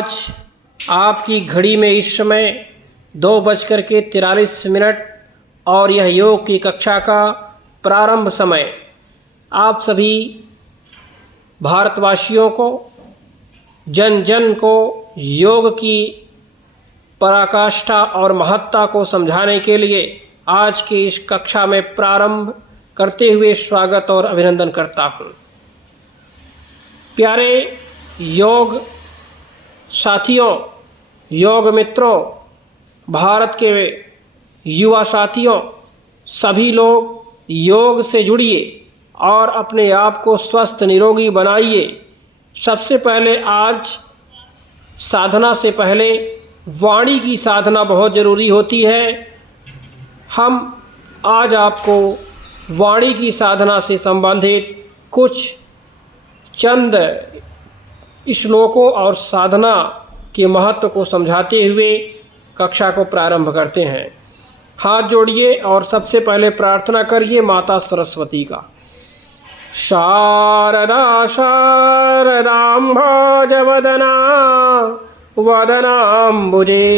आज आपकी घड़ी में इस समय 2:43 और यह योग की कक्षा का प्रारंभ समय आप सभी भारतवासियों को, जन जन को योग की पराकाष्ठा और महत्ता को समझाने के लिए आज की इस कक्षा में प्रारंभ करते हुए स्वागत और अभिनंदन करता हूँ। प्यारे योग साथियों, योग मित्रों, भारत के युवा साथियों, सभी लोग योग से जुड़िए और अपने आप को स्वस्थ निरोगी बनाइए। सबसे पहले आज साधना से पहले वाणी की साधना बहुत ज़रूरी होती है। हम आज आपको वाणी की साधना से संबंधित कुछ चंद श्लोकों और साधना के महत्व को समझाते हुए कक्षा को प्रारंभ करते हैं। हाथ जोड़िए और सबसे पहले प्रार्थना करिए माता सरस्वती का। शारदा शारदां भोजवदना वदनाम्बुजे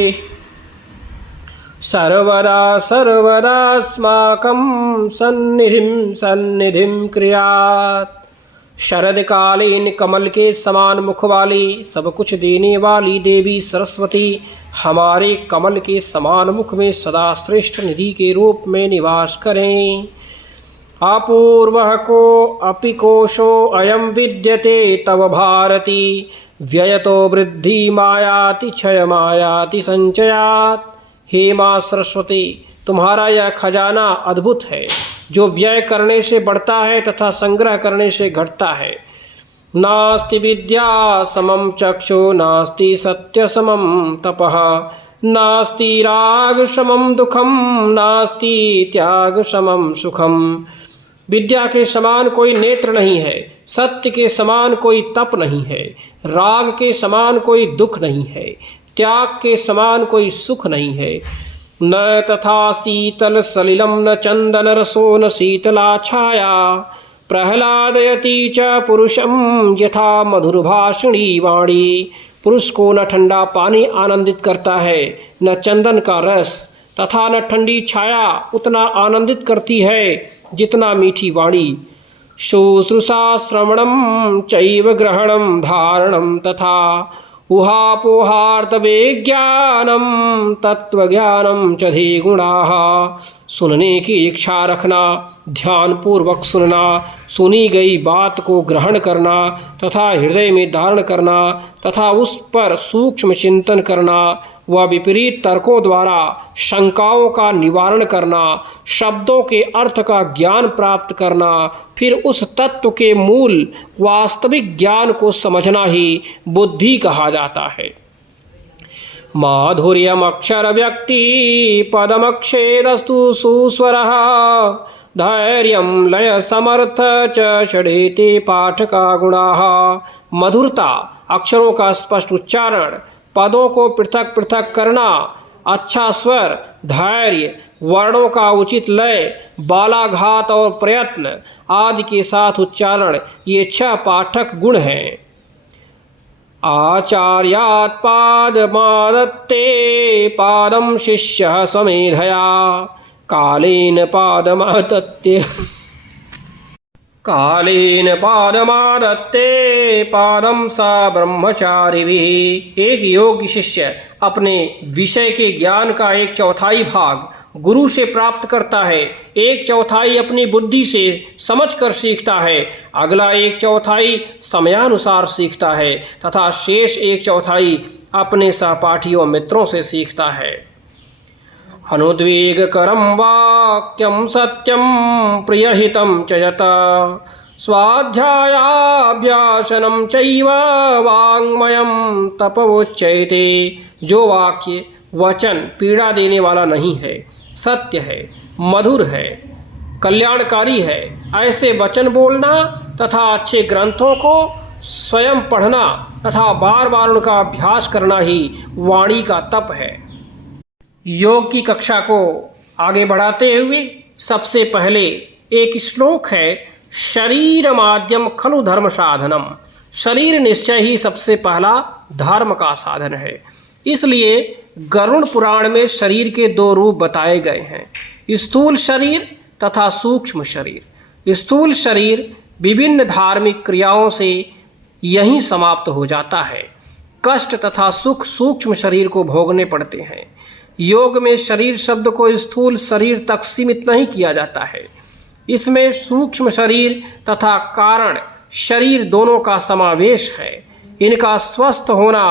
सर्वदा सर्वदास्माकं सन्निधिं क्रियात्। शरदकालीन कमल के समान मुख वाली, सब कुछ देने वाली देवी सरस्वती हमारे कमल के समान मुख में सदा श्रेष्ठ निधि के रूप में निवास करें। अपूर्वः को अपि कोशो अयं विद्यते तव भारती, व्ययतो वृद्धि मायाति क्षय मायाति संचयात्। हे माँ सरस्वती, तुम्हारा यह खजाना अद्भुत है जो व्यय करने से बढ़ता है तथा संग्रह करने से घटता है। नास्ति विद्या समं चक्षु, नास्ति सत्य समं तपः, नास्ति राग समं दुखम, नास्ति त्याग समं सुखम। विद्या के समान कोई नेत्र नहीं है, सत्य के समान कोई तप नहीं है, राग के समान कोई दुख नहीं है, त्याग के समान कोई सुख नहीं है। न तथा शीतल सलिलम न चंदन रसो न शीतला छाया, प्रहलादयति च पुरुषम यथा मधुर भाषिणी वाणी। पुरुष को न ठंडा पानी आनंदित करता है, न चंदन का रस, तथा न ठंडी छाया उतना आनंदित करती है जितना मीठी वाणी। शुश्रूषा श्रवणम चैव ग्रहणम धारणम तथा उहापोहार्तविज्ञानम तत्वज्ञानम चधे गुणाः। सुनने की इच्छा रखना, ध्यानपूर्वक सुनना, सुनी गई बात को ग्रहण करना तथा हृदय में धारण करना तथा उस पर सूक्ष्म चिंतन करना व विपरीत तर्कों द्वारा शंकाओं का निवारण करना, शब्दों के अर्थ का ज्ञान प्राप्त करना, फिर उस तत्व के मूल वास्तविक ज्ञान को समझना ही बुद्धि कहा जाता है। माधुर्यम अक्षर व्यक्ति पदमक्षेदस्तु सुस्वरः, धैर्यं लय समर्थ च षडेते पाठका गुणाः। मधुरता, अक्षरों का स्पष्ट उच्चारण, पदों को पृथक पृथक करना, अच्छा स्वर, धैर्य, वर्णों का उचित लय, बालाघात और प्रयत्न आदि के साथ उच्चारण, ये 6 पाठक गुण हैं। आचार्यात् पादमादत्ते पादं शिष्यः समेधया, कालेन पादमादत्ते पादम सा ब्रह्मचारिभिः। एक योगी शिष्य अपने विषय के ज्ञान का 1/4 भाग गुरु से प्राप्त करता है, 1/4 अपनी बुद्धि से समझकर सीखता है, अगला 1/4 समयानुसार सीखता है तथा शेष 1/4 अपने सहपाठियों मित्रों से सीखता है। अनुद्वेगकरं वाक्यं सत्यं प्रियहितं च यत्, स्वाध्यायाभ्यासनं चैव वाङ्मयं तपवोच्यते। जो वाक्य वचन पीड़ा देने वाला नहीं है, सत्य है, मधुर है, कल्याणकारी है, ऐसे वचन बोलना तथा अच्छे ग्रंथों को स्वयं पढ़ना तथा बार बार उनका अभ्यास करना ही वाणी का तप है। योग की कक्षा को आगे बढ़ाते हुए सबसे पहले एक श्लोक है, शरीर माध्यम खलु धर्म साधनम। शरीर निश्चय ही सबसे पहला धर्म का साधन है। इसलिए गरुड़ पुराण में शरीर के दो रूप बताए गए हैं, स्थूल शरीर तथा सूक्ष्म शरीर। स्थूल शरीर विभिन्न धार्मिक क्रियाओं से यहीं समाप्त हो जाता है। कष्ट तथा सुख सूक्ष्म शरीर को भोगने पड़ते हैं। योग में शरीर शब्द को स्थूल शरीर तक सीमित नहीं किया जाता है। इसमें सूक्ष्म शरीर तथा कारण शरीर दोनों का समावेश है। इनका स्वस्थ होना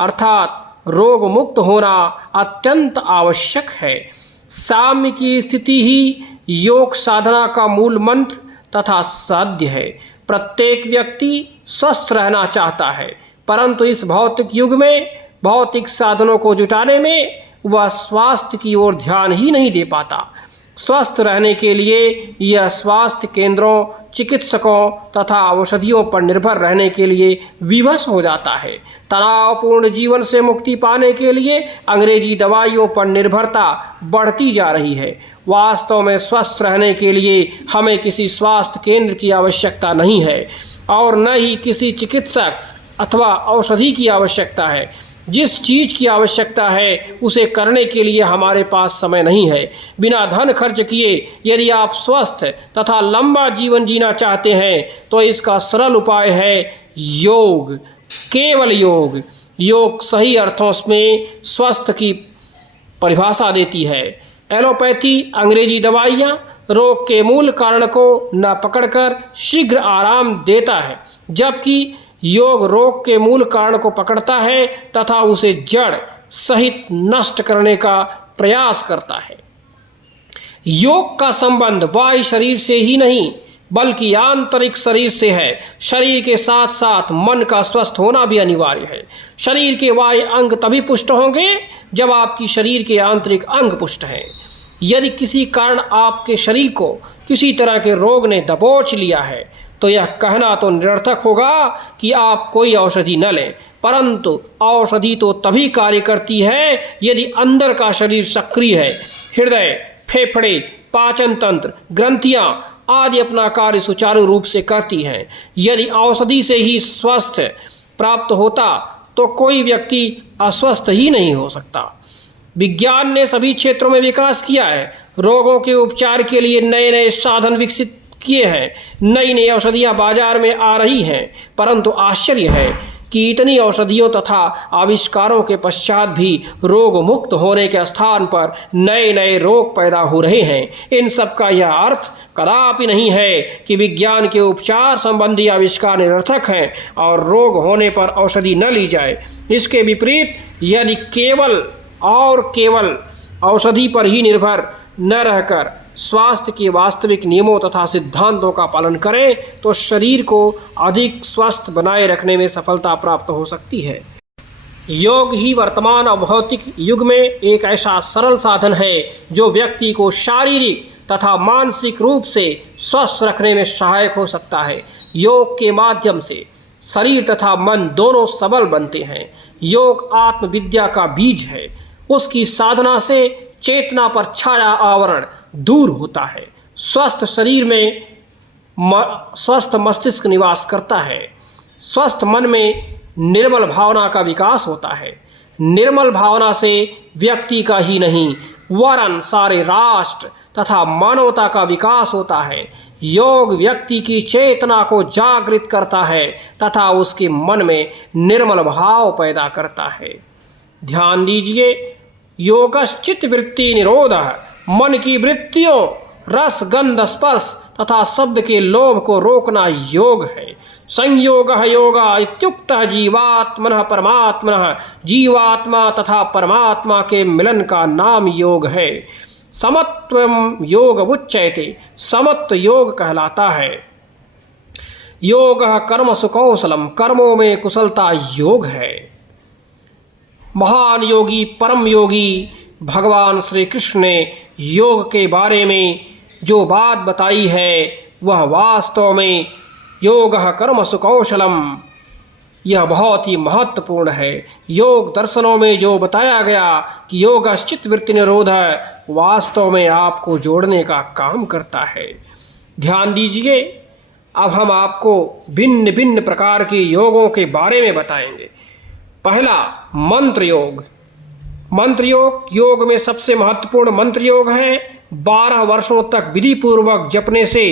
अर्थात रोग मुक्त होना अत्यंत आवश्यक है। साम्य की स्थिति ही योग साधना का मूल मंत्र तथा साध्य है। प्रत्येक व्यक्ति स्वस्थ रहना चाहता है, परंतु इस भौतिक युग में भौतिक साधनों को जुटाने में वह स्वास्थ्य की ओर ध्यान ही नहीं दे पाता। स्वस्थ रहने के लिए यह स्वास्थ्य केंद्रों, चिकित्सकों तथा औषधियों पर निर्भर रहने के लिए विवश हो जाता है। तनावपूर्ण जीवन से मुक्ति पाने के लिए अंग्रेजी दवाइयों पर निर्भरता बढ़ती जा रही है। वास्तव में स्वस्थ रहने के लिए हमें किसी स्वास्थ्य केंद्र की आवश्यकता नहीं है और न ही किसी चिकित्सक अथवा औषधि की आवश्यकता है। जिस चीज़ की आवश्यकता है उसे करने के लिए हमारे पास समय नहीं है। बिना धन खर्च किए यदि आप स्वस्थ तथा लंबा जीवन जीना चाहते हैं तो इसका सरल उपाय है योग, केवल योग। योग सही अर्थों में स्वस्थ की परिभाषा देती है। एलोपैथी अंग्रेजी दवाइयाँ रोग के मूल कारण को न पकड़कर शीघ्र आराम देता है, जबकि योग रोग के मूल कारण को पकड़ता है तथा उसे जड़ सहित नष्ट करने का प्रयास करता है। योग का संबंध बाह्य शरीर से ही नहीं बल्कि आंतरिक शरीर से है। शरीर के साथ साथ मन का स्वस्थ होना भी अनिवार्य है। शरीर के बाह्य अंग तभी पुष्ट होंगे जब आपकी शरीर के आंतरिक अंग पुष्ट हैं। यदि किसी कारण आपके शरीर को किसी तरह के रोग ने दबोच लिया है तो यह कहना तो निरर्थक होगा कि आप कोई औषधि न लें, परंतु औषधि तो तभी कार्य करती है यदि अंदर का शरीर सक्रिय है। हृदय, फेफड़े, पाचन तंत्र, ग्रंथियां आदि अपना कार्य सुचारू रूप से करती हैं। यदि औषधि से ही स्वस्थ प्राप्त होता तो कोई व्यक्ति अस्वस्थ ही नहीं हो सकता। विज्ञान ने सभी क्षेत्रों में विकास किया है। रोगों के उपचार के लिए नए नए साधन विकसित किए हैं। नई नई औषधियाँ बाजार में आ रही हैं, परंतु आश्चर्य है कि इतनी औषधियों तथा आविष्कारों के पश्चात भी रोग मुक्त होने के स्थान पर नए नए रोग पैदा हो रहे हैं। इन सब का यह अर्थ कदापि नहीं है कि विज्ञान के उपचार संबंधी आविष्कार निरर्थक हैं और रोग होने पर औषधि न ली जाए। इसके विपरीत यदि केवल और केवल औषधि पर ही निर्भर न रहकर स्वास्थ्य के वास्तविक नियमों तथा सिद्धांतों का पालन करें तो शरीर को अधिक स्वस्थ बनाए रखने में सफलता प्राप्त हो सकती है। योग ही वर्तमान और भौतिक युग में एक ऐसा सरल साधन है जो व्यक्ति को शारीरिक तथा मानसिक रूप से स्वस्थ रखने में सहायक हो सकता है। योग के माध्यम से शरीर तथा मन दोनों सबल बनते हैं। योग आत्मविद्या का बीज है। उसकी साधना से चेतना पर छाया आवरण दूर होता है। स्वस्थ शरीर में स्वस्थ मस्तिष्क निवास करता है। स्वस्थ मन में निर्मल भावना का विकास होता है। निर्मल भावना से व्यक्ति का ही नहीं वरन सारे राष्ट्र तथा मानवता का विकास होता है। योग व्यक्ति की चेतना को जागृत करता है तथा उसके मन में निर्मल भाव पैदा करता है। ध्यान दीजिए, योगश्चित्त वृत्ति निरोधः, मन की वृत्तियों रस गंध स्पर्श तथा शब्द के लोभ को रोकना योग है। संयोगः योगा इत्युक्तः जीवात्मनः परमात्मनः, जीवात्मा तथा परमात्मा के मिलन का नाम योग है। समत्वम योग उच्यते, समत्व योग कहलाता है। योगः कर्म सुकौशलम, कर्मों में कुशलता योग है। महान योगी परम योगी भगवान श्री कृष्ण ने योग के बारे में जो बात बताई है वह वास्तव में योगः कर्म सुकौशलम, यह बहुत ही महत्वपूर्ण है। योग दर्शनों में जो बताया गया कि योगश्चित्त वृत्ति निरोध है वास्तव में आपको जोड़ने का काम करता है। ध्यान दीजिए, अब हम आपको भिन्न भिन्न प्रकार के योगों के बारे में बताएंगे। पहला, मंत्र योग। मंत्र योग में सबसे महत्वपूर्ण मंत्र योग है। 12 वर्षों तक विधि पूर्वक जपने से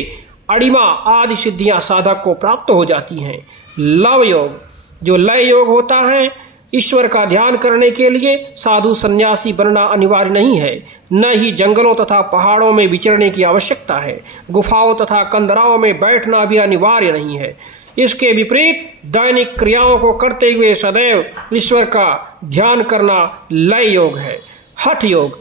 अणिमा आदि सिद्धियां साधक को प्राप्त हो जाती हैं। लव योग, जो लय योग होता है, ईश्वर का ध्यान करने के लिए साधु सन्यासी बनना अनिवार्य नहीं है, न ही जंगलों तथा पहाड़ों में विचरने की आवश्यकता है। गुफाओं तथा कंदराओं में बैठना भी अनिवार्य नहीं है। इसके विपरीत दैनिक क्रियाओं को करते हुए सदैव ईश्वर का ध्यान करना लय योग है। हठ योग,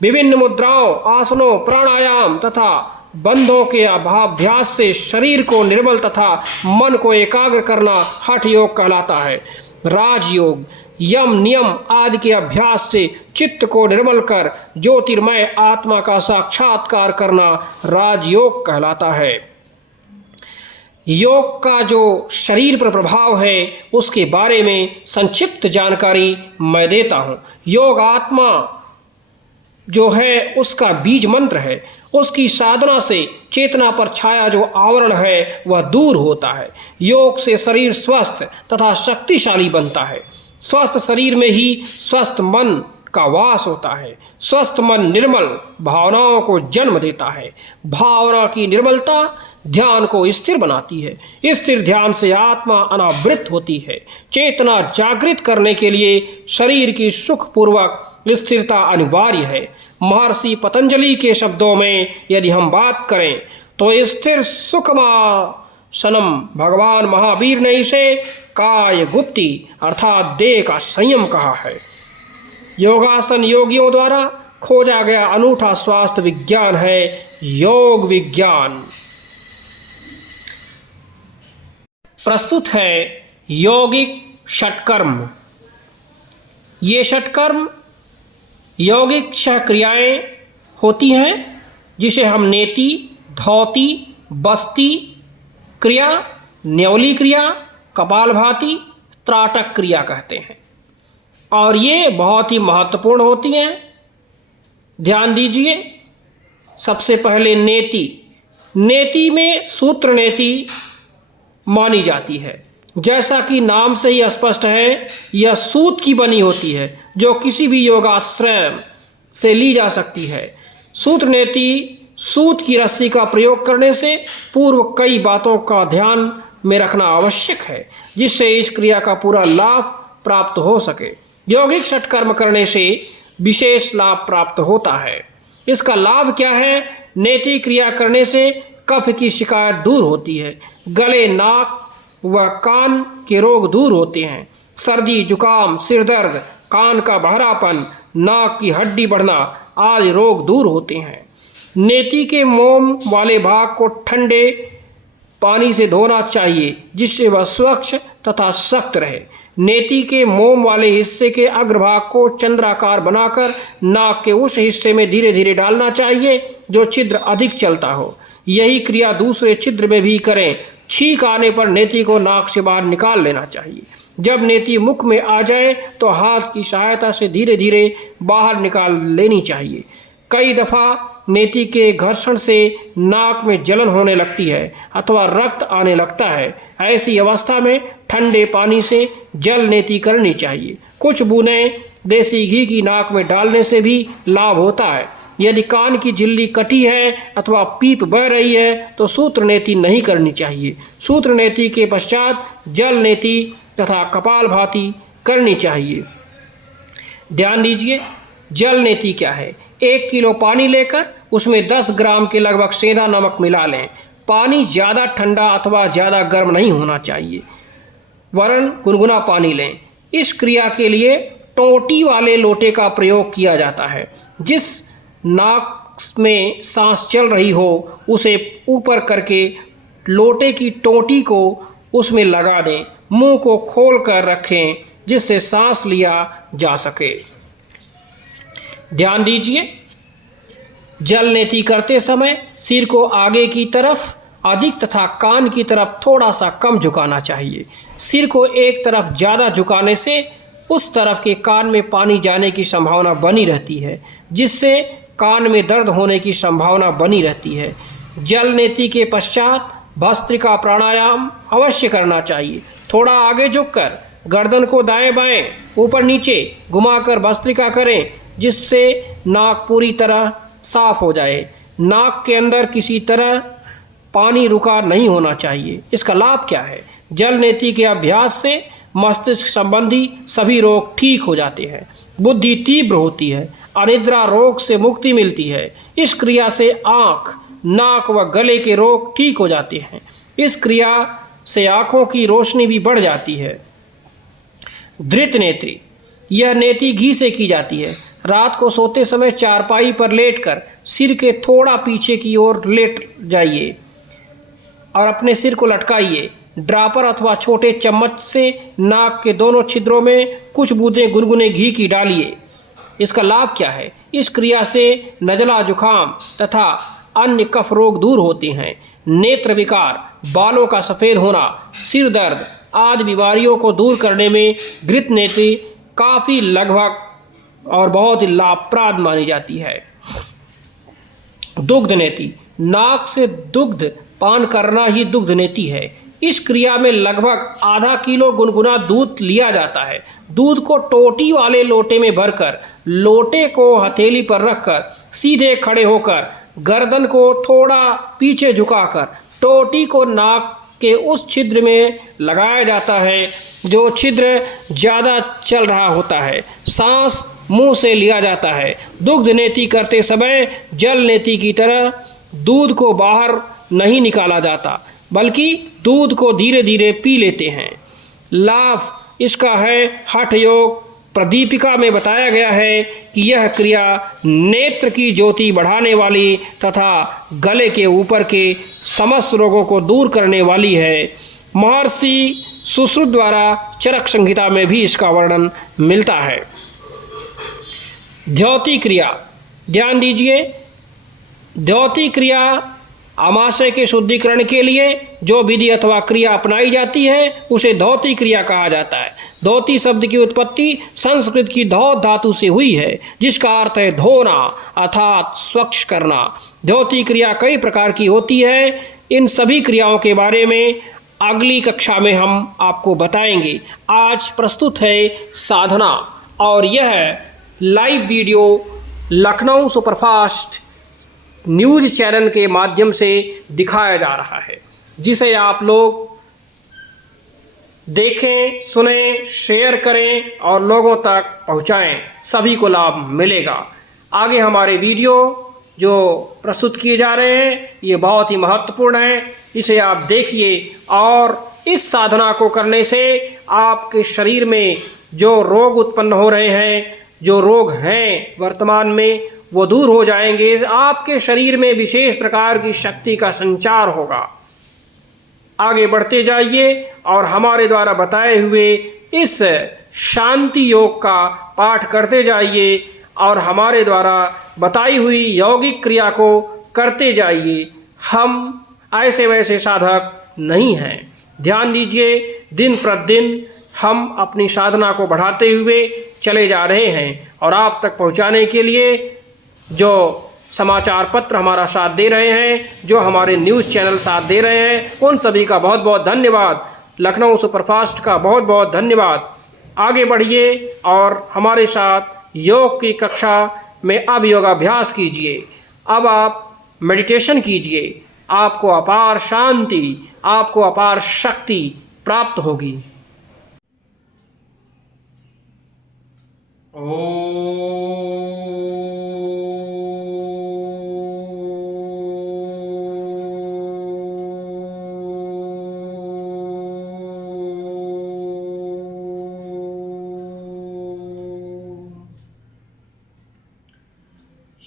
विभिन्न मुद्राओं, आसनों, प्राणायाम तथा बंधों के अभ्यास से शरीर को निर्मल तथा मन को एकाग्र करना हठ योग कहलाता है। राजयोग, यम नियम आदि के अभ्यास से चित्त को निर्मल कर ज्योतिर्मय आत्मा का साक्षात्कार करना राजयोग कहलाता है। योग का जो शरीर पर प्रभाव है उसके बारे में संक्षिप्त जानकारी मैं देता हूँ। योग आत्मा जो है उसका बीज मंत्र है। उसकी साधना से चेतना पर छाया जो आवरण है वह दूर होता है। योग से शरीर स्वस्थ तथा शक्तिशाली बनता है। स्वस्थ शरीर में ही स्वस्थ मन का वास होता है। स्वस्थ मन निर्मल भावनाओं को जन्म देता है। भावना की निर्मलता ध्यान को स्थिर बनाती है। स्थिर ध्यान से आत्मा अनावृत होती है। चेतना जागृत करने के लिए शरीर की सुखपूर्वक स्थिरता अनिवार्य है। महर्षि पतंजलि के शब्दों में यदि हम बात करें तो स्थिर सुखमासनम, भगवान महावीर ने इसे काय गुप्ती अर्थात देह का संयम कहा है। योगासन योगियों द्वारा खोजा गया अनूठा स्वास्थ्य विज्ञान है योग विज्ञान। प्रस्तुत है यौगिक षटकर्म। ये षटकर्म यौगिक क्रियाएं होती हैं जिसे हम नेति, धौति, बस्ती क्रिया, न्यौली क्रिया, कपालभाति, त्राटक क्रिया कहते हैं और ये बहुत ही महत्वपूर्ण होती हैं। ध्यान दीजिए। सबसे पहले नेति। नेति में सूत्र नेति मानी जाती है। जैसा कि नाम से ही स्पष्ट है, यह सूत की बनी होती है जो किसी भी योगाश्रम से ली जा सकती है। सूत्र नेति सूत की रस्सी का प्रयोग करने से पूर्व कई बातों का ध्यान में रखना आवश्यक है जिससे इस क्रिया का पूरा लाभ प्राप्त हो सके। यौगिक षटकर्म करने से विशेष लाभ प्राप्त होता है। इसका लाभ क्या है? नेति क्रिया करने से कफ की शिकायत दूर होती है। गले, नाक व कान के रोग दूर होते हैं। सर्दी, जुकाम, सिर दर्द, कान का बहरापन, नाक की हड्डी बढ़ना आदि रोग दूर होते हैं। नेति के मोम वाले भाग को ठंडे पानी से धोना चाहिए जिससे वह स्वच्छ तथा सख्त रहे। नेति के मोम वाले हिस्से के अग्रभाग को चंद्राकार बनाकर नाक के उस हिस्से में धीरे धीरे डालना चाहिए जो छिद्र अधिक चलता हो। यही क्रिया दूसरे छिद्र में भी करें। छींक आने पर नेति को नाक से बाहर निकाल लेना चाहिए। जब नेति मुख में आ जाए तो हाथ की सहायता से धीरे धीरे बाहर निकाल लेनी चाहिए। कई दफ़ा नेति के घर्षण से नाक में जलन होने लगती है अथवा रक्त आने लगता है। ऐसी अवस्था में ठंडे पानी से जल नेति करनी चाहिए। कुछ बूंदें देसी घी की नाक में डालने से भी लाभ होता है। यदि कान की झिल्ली कटी है अथवा पीप बह रही है तो सूत्र नेति नहीं करनी चाहिए। सूत्र नेति के पश्चात जल नेति तथा कपालभाति करनी चाहिए। ध्यान दीजिए, जल नेति क्या है? 1 किलो पानी लेकर उसमें 10 ग्राम के लगभग सेंधा नमक मिला लें। पानी ज़्यादा ठंडा अथवा ज़्यादा गर्म नहीं होना चाहिए, वरन गुनगुना पानी लें। इस क्रिया के लिए टोंटी वाले लोटे का प्रयोग किया जाता है। जिस नाक में सांस चल रही हो उसे ऊपर करके लोटे की टोंटी को उसमें लगा दें। मुंह को खोल कर रखें जिससे सांस लिया जा सके। ध्यान दीजिए, जल नेति करते समय सिर को आगे की तरफ अधिक तथा कान की तरफ थोड़ा सा कम झुकाना चाहिए। सिर को एक तरफ ज़्यादा झुकाने से उस तरफ के कान में पानी जाने की संभावना बनी रहती है जिससे कान में दर्द होने की संभावना बनी रहती है। जल नेति के पश्चात भस्त्रिका प्राणायाम अवश्य करना चाहिए। थोड़ा आगे झुककर गर्दन को दाएं बाएं ऊपर नीचे घुमाकर भस्त्रिका करें, जिससे नाक पूरी तरह साफ हो जाए। नाक के अंदर किसी तरह पानी रुका नहीं होना चाहिए। इसका लाभ क्या है? जल नेति के अभ्यास से मस्तिष्क संबंधी सभी रोग ठीक हो जाते हैं, बुद्धि तीव्र होती है, अनिद्रा रोग से मुक्ति मिलती है। इस क्रिया से आँख, नाक व गले के रोग ठीक हो जाते हैं। इस क्रिया से आँखों की रोशनी भी बढ़ जाती है। धृत नेत्री, यह नेति घी से की जाती है। रात को सोते समय चारपाई पर लेटकर सिर के थोड़ा पीछे की ओर लेट जाइए और अपने सिर को लटकाइए। ड्रापर अथवा छोटे चम्मच से नाक के दोनों छिद्रों में कुछ बूंदें गुनगुने घी की डालिए। इसका लाभ क्या है? इस क्रिया से नज़ला, जुखाम तथा अन्य कफ रोग दूर होते हैं। नेत्र विकार, बालों का सफ़ेद होना, सिर दर्द आदि बीमारियों को दूर करने में घृत नेति काफ़ी लगभग और बहुत ही लाभप्रद मानी जाती है। दुग्ध नेति, नाक से दुग्ध पान करना ही दुग्ध नेति है। इस क्रिया में लगभग आधा किलो गुनगुना दूध लिया जाता है। दूध को टोटी वाले लोटे में भरकर लोटे को हथेली पर रखकर सीधे खड़े होकर गर्दन को थोड़ा पीछे झुकाकर टोटी को नाक के उस छिद्र में लगाया जाता है जो छिद्र ज़्यादा चल रहा होता है। सांस मुंह से लिया जाता है। दुग्ध नेति करते समय जल नेति की तरह दूध को बाहर नहीं निकाला जाता, बल्कि दूध को धीरे धीरे पी लेते हैं। लाभ इसका है हठ योग। प्रदीपिका में बताया गया है कि यह क्रिया नेत्र की ज्योति बढ़ाने वाली तथा गले के ऊपर के समस्त रोगों को दूर करने वाली है। महर्षि सुश्रुत द्वारा चरक संहिता में भी इसका वर्णन मिलता है। द्यौति क्रिया, ध्यान दीजिए, द्यौति क्रिया आमाशय के शुद्धिकरण के लिए जो विधि अथवा क्रिया अपनाई जाती है उसे धौति क्रिया कहा जाता है। धौति शब्द की उत्पत्ति संस्कृत की धौत धातु से हुई है, जिसका अर्थ है धोना अर्थात स्वच्छ करना। धौति क्रिया कई प्रकार की होती है। इन सभी क्रियाओं के बारे में अगली कक्षा में हम आपको बताएंगे। आज प्रस्तुत है साधना, और यह live video Lucknow superfast news channel के माध्यम से दिखाया जा रहा है, जिसे आप लोग देखें, सुनें, शेयर करें और लोगों तक पहुंचाएं। सभी को लाभ मिलेगा। आगे हमारे वीडियो जो प्रस्तुत किए जा रहे हैं ये बहुत ही महत्वपूर्ण है, इसे आप देखिए और इस साधना को करने से आपके शरीर में जो रोग उत्पन्न हो रहे हैं, जो रोग हैं वर्तमान में, वो दूर हो जाएंगे। आपके शरीर में विशेष प्रकार की शक्ति का संचार होगा। आगे बढ़ते जाइए और हमारे द्वारा बताए हुए इस शांति योग का पाठ करते जाइए और हमारे द्वारा बताई हुई यौगिक क्रिया को करते जाइए। हम ऐसे वैसे साधक नहीं हैं। ध्यान दीजिए, दिन प्रतिदिन हम अपनी साधना को बढ़ाते हुए चले जा रहे हैं और आप तक पहुंचाने के लिए जो समाचार पत्र हमारा साथ दे रहे हैं, जो हमारे न्यूज़ चैनल साथ दे रहे हैं, उन सभी का बहुत बहुत धन्यवाद। लखनऊ सुपरफास्ट का बहुत बहुत धन्यवाद। आगे बढ़िए और हमारे साथ योग की कक्षा में अब योगाभ्यास कीजिए। अब आप मेडिटेशन कीजिए। आपको अपार शांति, आपको अपार शक्ति प्राप्त होगी।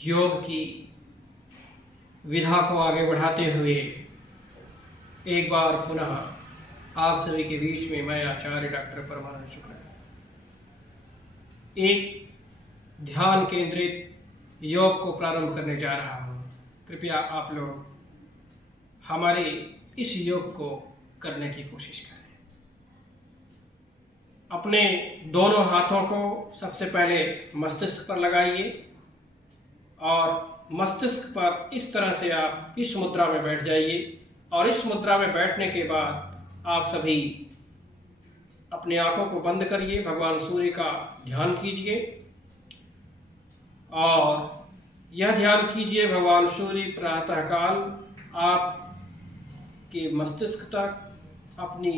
योग की विधा को आगे बढ़ाते हुए एक बार पुनः आप सभी के बीच में मैं आचार्य डॉक्टर परमानंद शुक्ला एक ध्यान केंद्रित योग को प्रारंभ करने जा रहा हूँ। कृपया आप लोग हमारे इस योग को करने की कोशिश करें। अपने दोनों हाथों को सबसे पहले मस्तिष्क पर लगाइए और मस्तिष्क पर इस तरह से आप इस मुद्रा में बैठ जाइए और इस मुद्रा में बैठने के बाद आप सभी अपनी आंखों को बंद करिए, भगवान सूर्य का ध्यान कीजिए और यह ध्यान कीजिए भगवान सूर्य प्रातःकाल आपके मस्तिष्क तक अपनी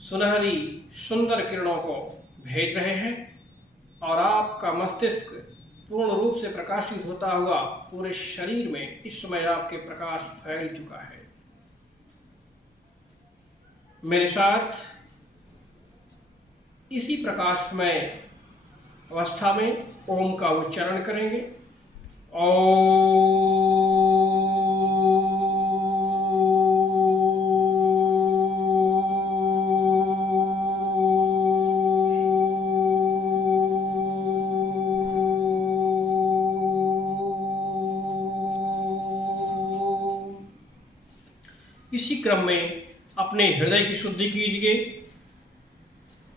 सुनहरी सुंदर किरणों को भेज रहे हैं और आपका मस्तिष्क पूर्ण रूप से प्रकाशित होता हुआ पूरे शरीर में इस समय आपके प्रकाश फैल चुका है। मेरे साथ इसी प्रकाशमय अवस्था में ओम का उच्चारण करेंगे। इसी क्रम में अपने हृदय की शुद्धि कीजिए।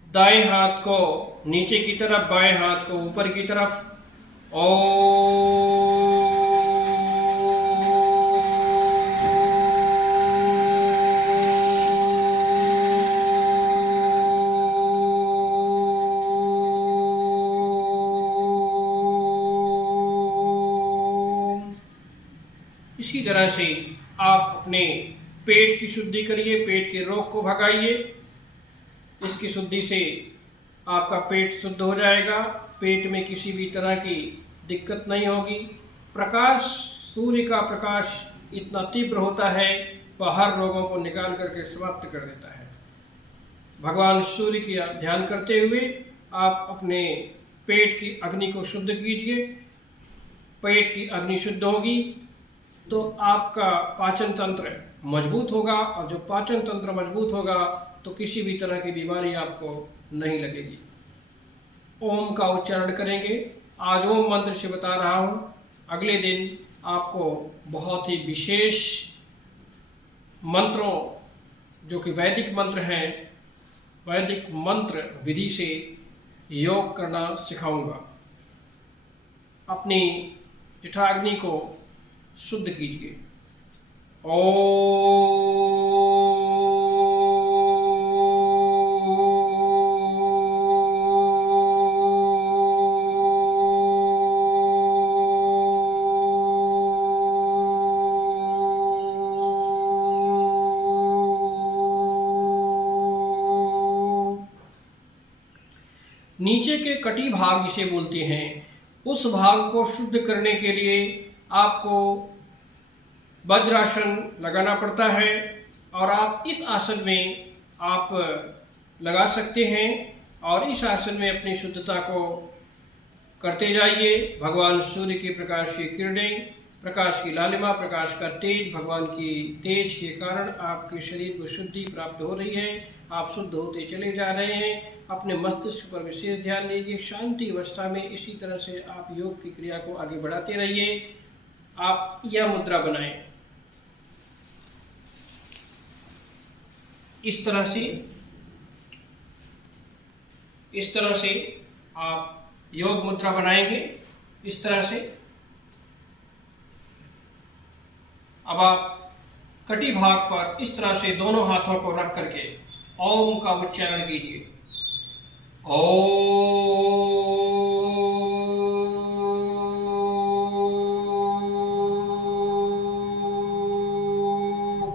दाएं हाथ को नीचे की तरफ, बाएं हाथ को ऊपर की तरफ। इसी तरह से आप अपने पेट की शुद्धि करिए, पेट के रोग को भगाइए। इसकी शुद्धि से आपका पेट शुद्ध हो जाएगा, पेट में किसी भी तरह की दिक्कत नहीं होगी। प्रकाश, सूर्य का प्रकाश इतना तीव्र होता है वह हर रोगों को निकाल करके समाप्त कर देता है। भगवान सूर्य का ध्यान करते हुए आप अपने पेट की अग्नि को शुद्ध कीजिए। पेट की अग्नि शुद्ध होगी तो आपका पाचन तंत्र मजबूत होगा और जो पाचन तंत्र मजबूत होगा तो किसी भी तरह की बीमारी आपको नहीं लगेगी। ओम का उच्चारण करेंगे। आज ओम मंत्र से बता रहा हूँ, अगले दिन आपको बहुत ही विशेष मंत्रों जो कि वैदिक मंत्र हैं, वैदिक मंत्र विधि से योग करना सिखाऊंगा। अपनी जठराग्नि को शुद्ध कीजिए। नीचे के कटी भाग जिसे बोलते हैं, उस भाग को शुद्ध करने के लिए आपको वज्रासन लगाना पड़ता है और आप इस आसन में आप लगा सकते हैं और इस आसन में अपनी शुद्धता को करते जाइए। भगवान सूर्य के प्रकाश की किरणें, प्रकाश की लालिमा, प्रकाश का तेज, भगवान की तेज के कारण आपके शरीर को शुद्धि प्राप्त हो रही है। आप शुद्ध होते चले जा रहे हैं। अपने मस्तिष्क पर विशेष ध्यान दीजिए। शांति अवस्था में इसी तरह से आप योग की क्रिया को आगे बढ़ाते रहिए। आप यह मुद्रा बनाएं, इस तरह से आप योग मुद्रा बनाएंगे। इस तरह से अब आप कटी भाग पर इस तरह से दोनों हाथों को रख करके ओम का उच्चारण कीजिए।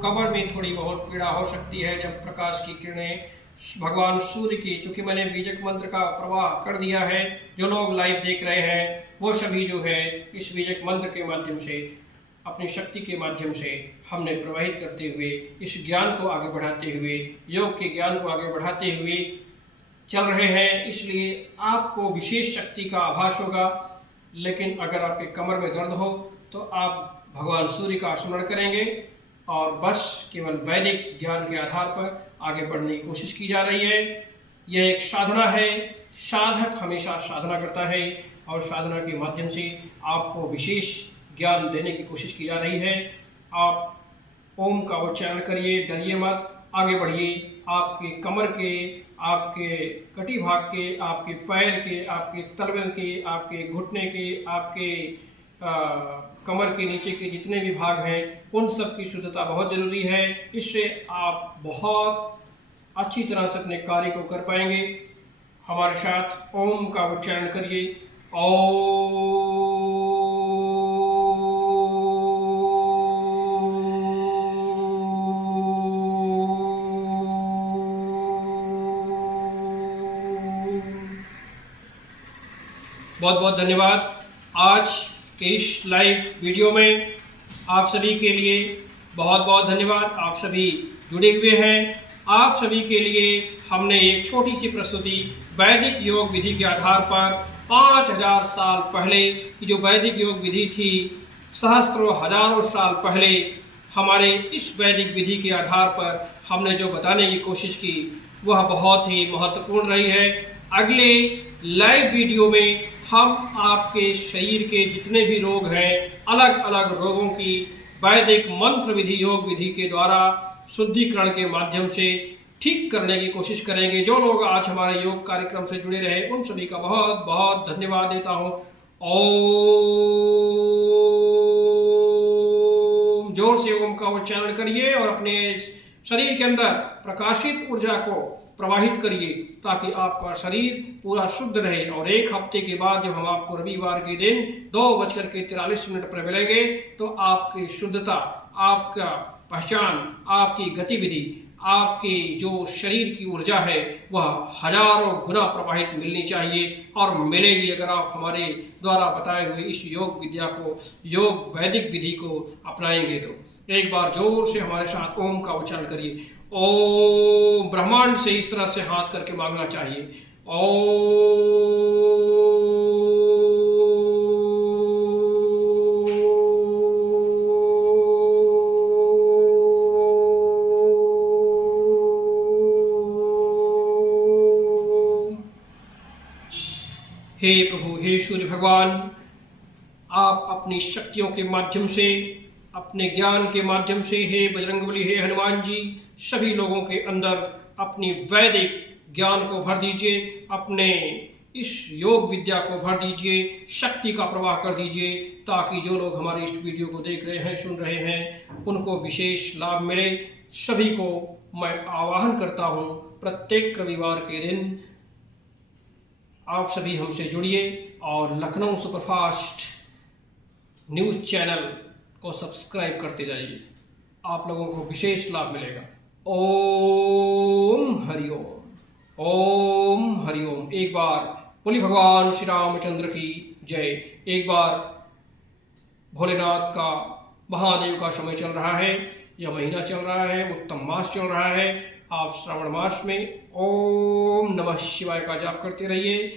कमर में थोड़ी बहुत पीड़ा हो सकती है जब प्रकाश की किरणें भगवान सूर्य की, चूंकि मैंने बीजक मंत्र का प्रवाह कर दिया है, जो लोग लाइव देख रहे हैं वो सभी जो है इस बीजक मंत्र के माध्यम से, अपनी शक्ति के माध्यम से हमने प्रवाहित करते हुए इस ज्ञान को आगे बढ़ाते हुए, योग के ज्ञान को आगे बढ़ाते हुए चल रहे हैं। इसलिए आपको विशेष शक्ति का आभास होगा। लेकिन अगर आपके कमर में दर्द हो तो आप भगवान सूर्य का स्मरण करेंगे और बस केवल वैदिक ज्ञान के आधार पर आगे बढ़ने की कोशिश की जा रही है। यह एक साधना है। साधक हमेशा साधना करता है और साधना के माध्यम से आपको विशेष ज्ञान देने की कोशिश की जा रही है। आप ओम का उच्चारण करिए, डरिए मत, आगे बढ़िए। आपके कमर के, आपके कटी भाग के, आपके पैर के, आपके तलवे के, आपके घुटने के, आपके कमर के नीचे के जितने भी भाग हैं उन सब की शुद्धता बहुत ज़रूरी है। इससे आप बहुत अच्छी तरह से अपने कार्य को कर पाएंगे। हमारे साथ ओम का उच्चारण करिए। ओम। बहुत बहुत धन्यवाद। आज के इस लाइव वीडियो में आप सभी के लिए बहुत बहुत धन्यवाद। आप सभी जुड़े हुए हैं। आप सभी के लिए हमने एक छोटी सी प्रस्तुति वैदिक योग विधि के आधार पर 5000 साल पहले की जो वैदिक योग विधि थी, सहस्त्रों हजारों साल पहले हमारे इस वैदिक विधि के आधार पर हमने जो बताने की कोशिश की वह बहुत ही महत्वपूर्ण रही है। अगले लाइव वीडियो में हम आपके शरीर के जितने भी रोग हैं, अलग अलग रोगों की वैदिक मंत्र विधि योग विधि के द्वारा शुद्धिकरण के माध्यम से ठीक करने की कोशिश करेंगे। जो लोग आज हमारे योग कार्यक्रम से जुड़े रहे उन सभी का बहुत बहुत धन्यवाद देता हूँ। ओम। जोर से ओम का उच्चारण करिए और अपने शरीर के अंदर प्रकाशित ऊर्जा को प्रवाहित करिए ताकि आपका शरीर पूरा शुद्ध रहे। और एक हफ्ते के बाद जब हम आपको रविवार के दिन 2:43 पर मिलेंगे तो आपकी शुद्धता, आपका पहचान, आपकी गतिविधि, आपकी जो शरीर की ऊर्जा है वह हजारों गुना प्रवाहित मिलनी चाहिए और मिलेगी अगर आप हमारे द्वारा बताए हुए इस योग विद्या को, योग वैदिक विधि को अपनाएंगे। तो एक बार जोर से हमारे साथ ओम का उच्चारण करिए। ओम। ब्रह्मांड से इस तरह से हाथ करके मांगना चाहिए। ओम। हे प्रभु, हे सूर्य भगवान, आप अपनी शक्तियों के माध्यम से, अपने ज्ञान के माध्यम से, हे बजरंगबली, हे हनुमान जी, सभी लोगों के अंदर अपनी वैदिक ज्ञान को भर दीजिए, अपने इस योग विद्या को भर दीजिए, शक्ति का प्रवाह कर दीजिए ताकि जो लोग हमारे इस वीडियो को देख रहे हैं, सुन रहे हैं, उनको विशेष लाभ मिले। सभी को मैं आह्वान करता हूँ, प्रत्येक रविवार के दिन आप सभी हमसे जुड़िए और लखनऊ सुपरफास्ट न्यूज़ चैनल को सब्सक्राइब करते जाइए। आप लोगों को विशेष लाभ मिलेगा। ओम हरिओम। ओम हरिओम। एक बार बोलिए भगवान श्री रामचंद्र की जय। एक बार भोलेनाथ का, महादेव का समय चल रहा है, यह महीना चल रहा है, उत्तम मास चल रहा है। आप श्रावण मास में ओम नमः शिवाय का जाप करते रहिए।